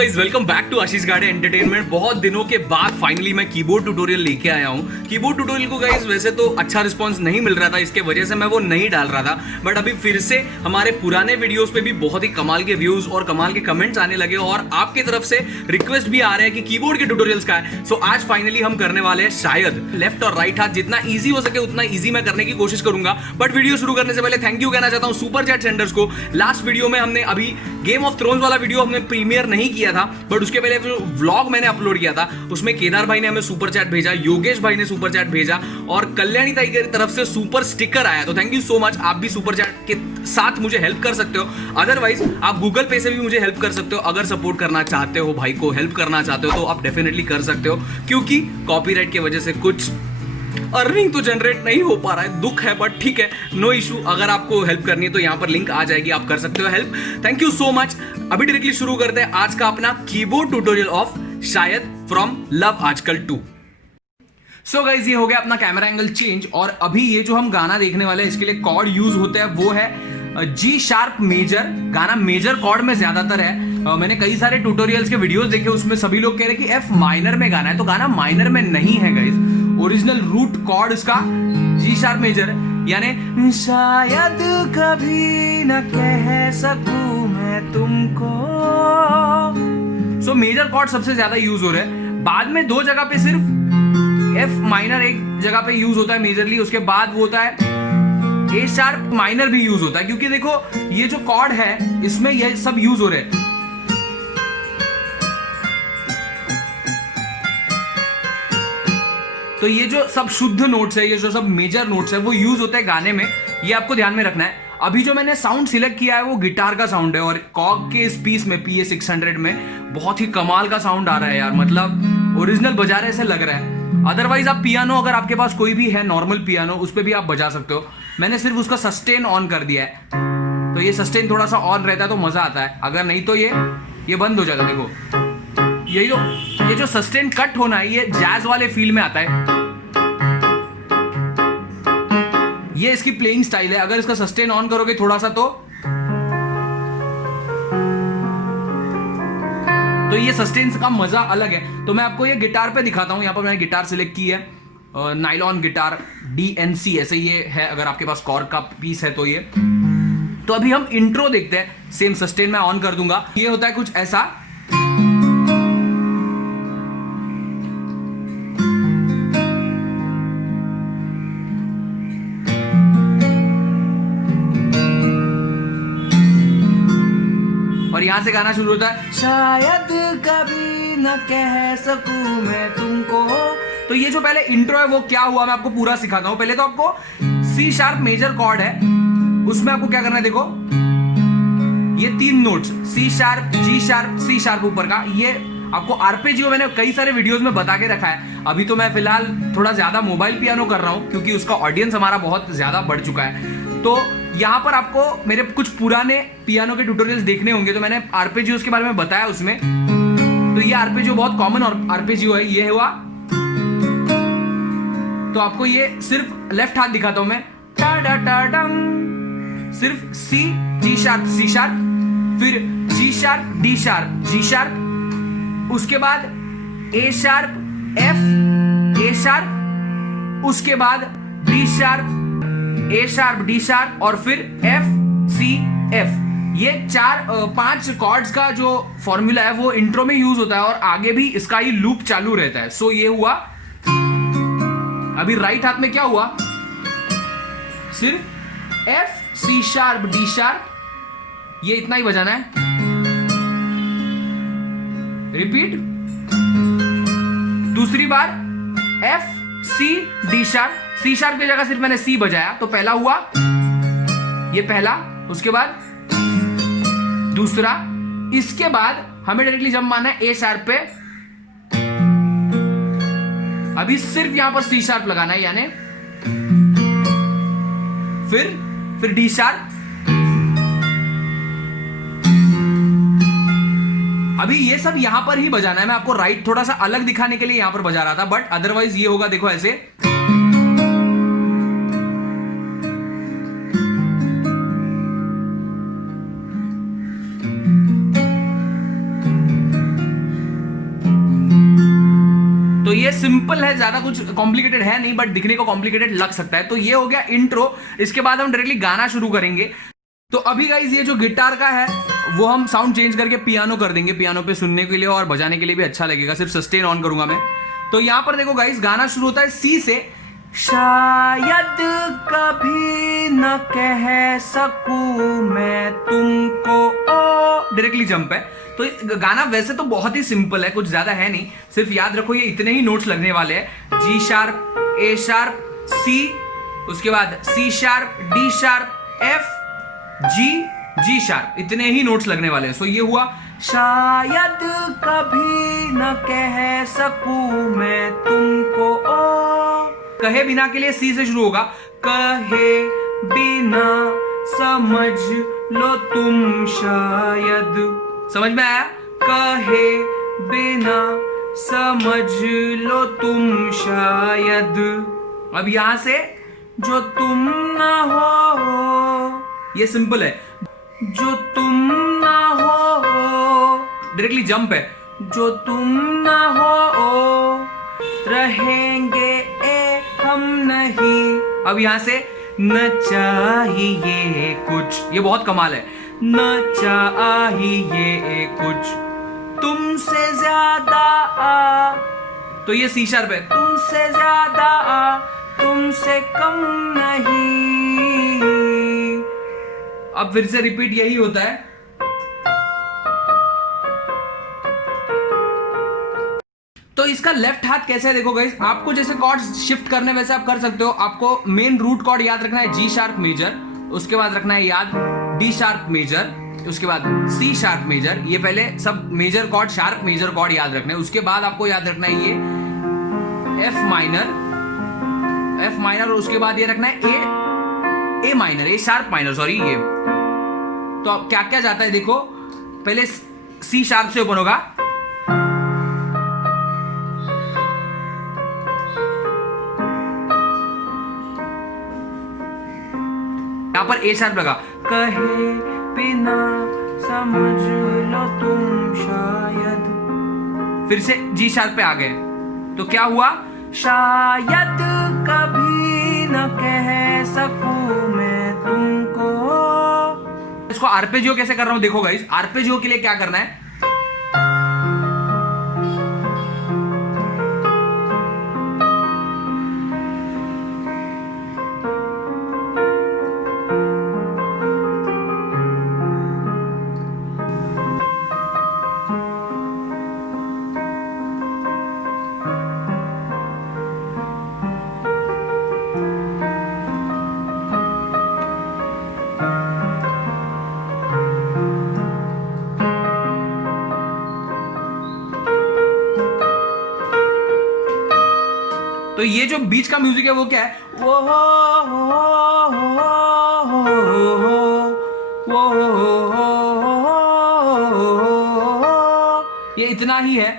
Guys welcome back to आशीष गाड़े entertainment. बहुत दिनों के बाद फाइनली मैं कीबोर्ड ट्यूटोरियल लेके आया हूँ। कीबोर्ड ट्यूटोरियल को गाइस वैसे तो अच्छा रिस्पांस नहीं मिल रहा था, इसके वजह से मैं वो नहीं डाल रहा था, बट अभी फिर से हमारे पुराने वीडियोस पे भी बहुत ही कमाल के व्यूज और कमाल के कमेंट्स आने लगे और आपकी तरफ से रिक्वेस्ट भी आ रहे हैं कि कीबोर्ड के ट्यूटोरियल्स का है। सो आज फाइनली हम करने वाले हैं शायद लेफ्ट और राइट हाथ जितना ईजी हो सके उतना ईजी मैं करने की कोशिश करूंगा। बट वीडियो शुरू करने से पहले थैंक यू कहना चाहता हूँ सुपर चैट सेंडर्स को। लास्ट वीडियो में हमने अभी गेम ऑफ थ्रोन्स वाला वीडियो हमने प्रीमियर नहीं किया था, बट उसके पहले जो व्लॉग मैंने अपलोड किया था उसमें केदार भाई ने हमें सुपर चैट भेजा, योगेश भाई ने सुपर चैट भेजा और कल्याणी ताई की तरफ से सुपर स्टिकर आया। तो थैंक यू सो मच। आप भी सुपर चैट के साथ मुझे हेल्प कर सकते हो, अदरवाइज आप गूगल पे से भी मुझे हेल्प कर सकते हो। अगर सपोर्ट करना चाहते हो, भाई को हेल्प करना चाहते हो तो आप डेफिनेटली कर सकते हो, क्योंकि कॉपीराइट की वजह से कुछ अर्निंग तो जनरेट नहीं हो पा रहा है, दुख है, बट ठीक है, नो इशू। अगर आपको हेल्प करनी है तो यहाँ पर लिंक आ जाएगी, आप कर सकते हो help. Thank you so much. अभी डायरेक्टली शुरू करते हैं आज का अपना कीबोर्ड ट्यूटोरियल ऑफ शायद फ्रॉम लव आजकल 2। सो गाइज ये हो गया अपना कैमरा एंगल चेंज और अभी ये जो हम गाना देखने वाले हैं इसके लिए कॉर्ड यूज होता है वो है जी शार्प मेजर। गाना मेजर कॉर्ड में ज्यादातर है। मैंने कई सारे ट्यूटोरियल्स के वीडियोस देखे, उसमें सभी लोग कह रहे हैं कि एफ माइनर में गाना है, तो गाना माइनर में नहीं है गाइज। ओरिजिनल रूट कॉर्ड इसका जी शार्प मेजर, यानी शायद कभी न कह सकूं मैं तुमको। सो मेजर कॉर्ड सबसे ज्यादा यूज हो रहे हैं। बाद में दो जगह पे सिर्फ एफ माइनर एक जगह पे यूज होता है मेजरली, उसके बाद वो होता है ए शार्प माइनर भी यूज होता है, क्योंकि देखो ये जो कॉर्ड है इसमें ये सब यूज हो रहे हैं। तो ये जो सब शुद्ध नोट्स है, ये जो सब मेजर नोट्स है वो यूज होता है गाने में, ये आपको ध्यान में रखना है। अभी जो मैंने साउंड सिलेक्ट किया है वो गिटार का साउंड है और कॉग के इस पीस में PA600 में बहुत ही कमाल का साउंड आ रहा है यार, मतलब ओरिजिनल बजा रहे ऐसे लग रहा है। अदरवाइज आप पियानो, अगर आपके पास कोई भी है नॉर्मल पियानो, उस पर भी आप बजा सकते हो। मैंने सिर्फ उसका सस्टेन ऑन कर दिया है, तो ये सस्टेन थोड़ा सा ऑन रहता है तो मजा आता है, अगर नहीं तो ये बंद हो जाता है। देखो ये जो सस्टेन कट होना है ये जैज वाले फील में आता है, ये इसकी प्लेइंग स्टाइल है। अगर इसका सस्टेन ऑन करोगे थोड़ा सा तो ये सस्टेन का मजा अलग है। तो मैं आपको ये गिटार पे दिखाता हूं। यहाँ पर मैंने गिटार सिलेक्ट की है, नाइलॉन गिटार DNC ऐसे ये है, अगर आपके पास कॉर्ड का पीस है तो ये। तो अभी हम इंट्रो देखते हैं। सेम सस्टेन मैं ऑन कर दूंगा, ये होता है कुछ ऐसा। और यहां से गाना शुरू होता है शायद कभी न कह सकूं मैं तुमको। तो ये जो पहले इंट्रो है वो क्या हुआ मैं आपको पूरा सिखाता हूं। पहले तो आपको C शार्प मेजर कॉर्ड है, उसमें आपको क्या करना है, देखो ये तीन notes C sharp, G sharp, C sharp ऊपर का, ये आपको आर्पेजियो मैंने कई सारे वीडियोस में बता के रखा है। अभी तो मैं फिलहाल थोड़ा ज्यादा मोबाइल पियानो कर रहा हूं क्योंकि उसका ऑडियंस हमारा बहुत ज्यादा बढ़ चुका है। तो यहाँ पर आपको मेरे कुछ पुराने पियानो के ट्यूटोरियल्स देखने होंगे, तो मैंने आर्पेजियोस के बारे में बताया उसमें। तो ये आर्पेजियो बहुत कॉमन आर्पेजियो है, ये हुआ। तो आपको ये सिर्फ लेफ्ट हाथ दिखाता हूं मैं, टा डा टा डम, सिर्फ C G sharp C sharp, फिर G sharp D sharp G sharp, उसके बाद A sharp F A sharp, उसके बाद B sharp A sharp D sharp और फिर F C F। ये 4-5 कॉर्ड्स का जो फॉर्मूला है वो इंट्रो में यूज होता है और आगे भी इसका ही लूप चालू रहता है। सो ये हुआ। अभी राइट हाथ में क्या हुआ, सिर्फ F C sharp D sharp, ये इतना ही बजाना है। रिपीट, दूसरी बार F C D sharp, C sharp की जगह सिर्फ मैंने C बजाया, तो पहला हुआ ये पहला, उसके बाद दूसरा, इसके बाद हमें डायरेक्टली जंप मारना है A शार्प पे। अभी सिर्फ यहां पर C शार्प लगाना है, यानी फिर D शार्प। अभी ये सब यहां पर ही बजाना है। मैं आपको राइट थोड़ा सा अलग दिखाने के लिए यहां पर बजा रहा था, बट अदरवाइज ये होगा, देखो ऐसे। तो ये सिंपल है, ज्यादा कुछ कॉम्प्लिकेटेड है नहीं, बट दिखने को कॉम्प्लिकेटेड लग सकता है। तो ये हो गया इंट्रो। इसके बाद हम डायरेक्टली गाना शुरू करेंगे। तो अभी गाइज ये जो गिटार का है वो हम साउंड चेंज करके पियानो कर देंगे, पियानो पे सुनने के लिए और बजाने के लिए भी अच्छा लगेगा। सिर्फ सस्टेन ऑन करूंगा मैं। तो यहां पर देखो गाइज, गाना शुरू होता है सी से। शायद कभी न कह सकूं मैं तुमको, ओ डायरेक्टली जंप है। तो गाना वैसे तो बहुत ही सिंपल है, कुछ ज्यादा है नहीं। सिर्फ याद रखो ये इतने ही नोट्स लगने वाले हैं, जी शार्प, ए शार्प, सी, उसके बाद C sharp, D sharp, F, G sharp, इतने ही नोट्स लगने वाले हैं। सो ये हुआ शायद कभी न कह सकूं मैं तुमको, ओ कहे बिना के लिए सी से शुरू होगा। कहे बिना समझ लो तुम शायद, समझ में आया? कहे बिना समझ लो तुम शायद। अब यहां से जो तुम ना हो, ये सिंपल है, जो तुम ना हो, डायरेक्टली जंप है, जो तुम ना हो रहेंगे ए हम नहीं। अब यहां से न चाहिए कुछ, ये बहुत कमाल है, न चाहिए कुछ तुमसे ज्यादा आ, तो ये सी शार्प है, तुमसे ज्यादा आ, तुमसे कम नहीं। अब फिर से रिपीट यही होता है। तो इसका लेफ्ट हाथ कैसे है देखो गाइस, आपको जैसे कॉर्ड्स शिफ्ट करने वैसे आप कर सकते हो। आपको मेन रूट कॉर्ड याद रखना है जी शार्प मेजर, उसके बाद रखना है याद डी शार्प मेजर, उसके बाद सी शार्प मेजर। ये पहले सब major chord, sharp major chord याद रखना है। उसके बाद आपको याद रखना है ये एफ माइनर, और उसके बाद ये रखना है ए माइनर, ए शार्प माइनर, सॉरी ये। तो क्या क्या जाता है देखो, पहले सी शार्प से ओपन होगा, यहां पर ए शार्प लगा, कहे बिना समझ लो तुम शायद, फिर से जी शार्प पे आ गए। तो क्या हुआ, शायद कभी न कह सकूं मैं तुमको। इसको आर्पेजियो कैसे कर रहा हूं देखो गाइस। आर्पेजियो के लिए क्या करना है, तो ये जो बीच का म्यूजिक है वो क्या है, ये इतना ही है।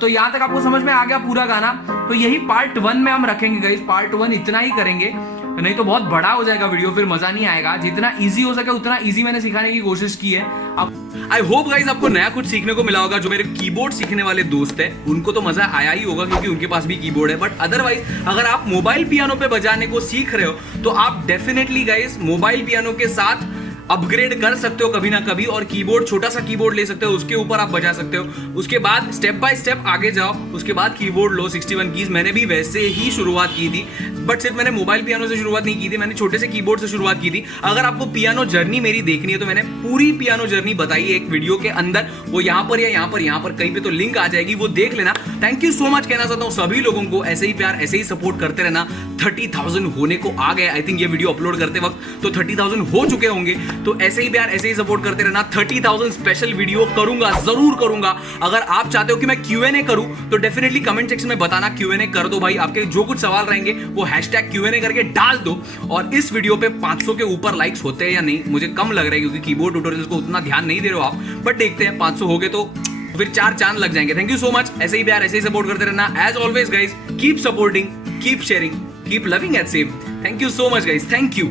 तो यहां तक आपको समझ में आ गया पूरा गाना। तो यही पार्ट 1 में हम रखेंगे गाइस, पार्ट 1 इतना ही करेंगे, नहीं तो बहुत बड़ा हो जाएगा वीडियो, फिर मजा नहीं आएगा। जितना इजी हो सके उतना इजी मैंने सिखाने की कोशिश की है। अब आई होप गाइस आपको नया कुछ सीखने को मिला होगा। जो मेरे कीबोर्ड सीखने वाले दोस्त हैं उनको तो मजा आया ही होगा, क्योंकि उनके पास भी कीबोर्ड है। बट अदरवाइज अगर आप मोबाइल पियानो पे बजाने को सीख रहे हो तो आप डेफिनेटली गाइस मोबाइल पियानो के साथ अपग्रेड कर सकते हो कभी ना कभी, और कीबोर्ड, छोटा सा कीबोर्ड ले सकते हो, उसके ऊपर आप बजा सकते हो। उसके बाद स्टेप बाय स्टेप आगे जाओ, उसके बाद कीबोर्ड लो 61 कीज। मैंने भी वैसे ही शुरुआत की थी, बट सिर्फ मैंने मोबाइल पियानो से शुरुआत नहीं की थी, मैंने छोटे से कीबोर्ड से शुरुआत की थी। अगर आपको पियानो जर्नी मेरी देखनी है तो मैंने पूरी पियानो जर्नी बताई है एक वीडियो के अंदर, वो यहाँ पर या यहाँ पर कहीं पे तो लिंक आ जाएगी, वो देख लेना। थैंक यू सो मच कहना चाहता हूँ सभी लोगों को, ऐसे ही प्यार, ऐसे ही सपोर्ट करते रहना। 30,000 होने को आ गए, आई थिंक ये वीडियो अपलोड करते वक्त तो 30,000 हो चुके होंगे। तो ऐसे ही प्यार, ऐसे ही सपोर्ट करते रहना। 30,000 स्पेशल वीडियो करूंगा, जरूर करूंगा। अगर आप चाहते हो कि मैं Q&A करूं तो डेफिनेटली कमेंट सेक्शन में बताना, Q&A कर दो भाई। आपके जो कुछ सवाल रहेंगे वो #Q&A करके डाल दो। और इस वीडियो पे 500 के ऊपर लाइक्स होते हैं या नहीं, मुझे कम लग रहा है, क्योंकि कीबोर्ड ट्यूटोरियल्स को उतना ध्यान नहीं दे रहे हो आप, बट देखते हैं 500 हो गए तो फिर 4 चांद लग जाएंगे। थैंक यू सो मच, ऐसे ही प्यार, ऐसे ही सपोर्ट करते रहना। As always guys, keep supporting, keep sharing, keep loving at same. Thank you so much guys, thank you.